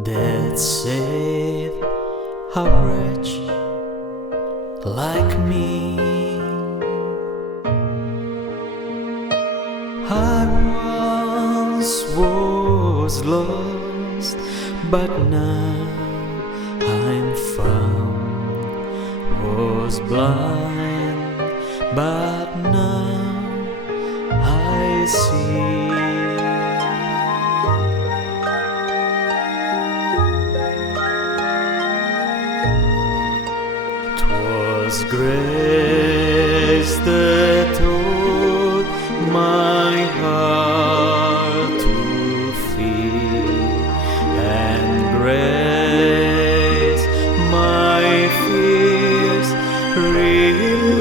that save a wretch like me. I once was lost, but now I'm found. Was blind, but now I see. 'Twas grace that taught my heart to fear, and grace my fears relieved.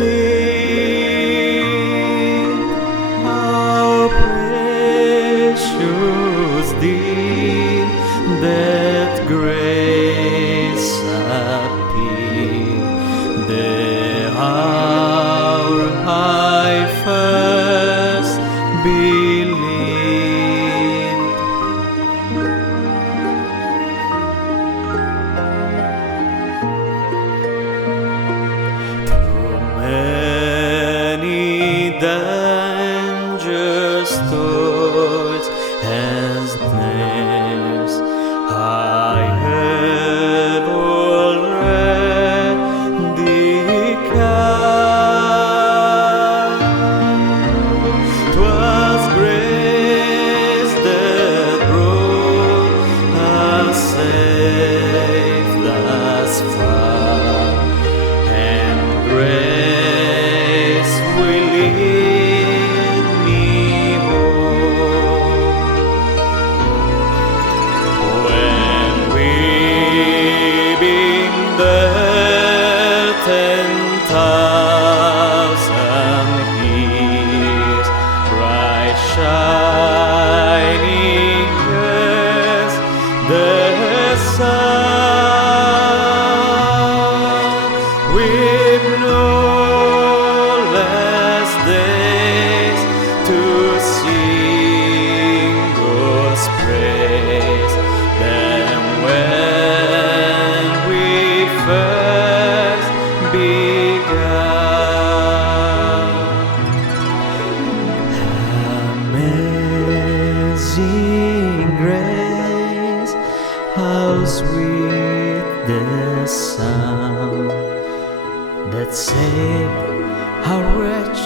How precious did that grace appear, the hour I first believed. Through many dangers, toils, and snares, I have already come. 'Twas grace that brought us safe thus far, and grace will lead me home. When weaving the 10,000 years, bright shining as the sun, with no less days to sing God's praise than when we first began. Amazing grace, how sweet the sound that saved a wretch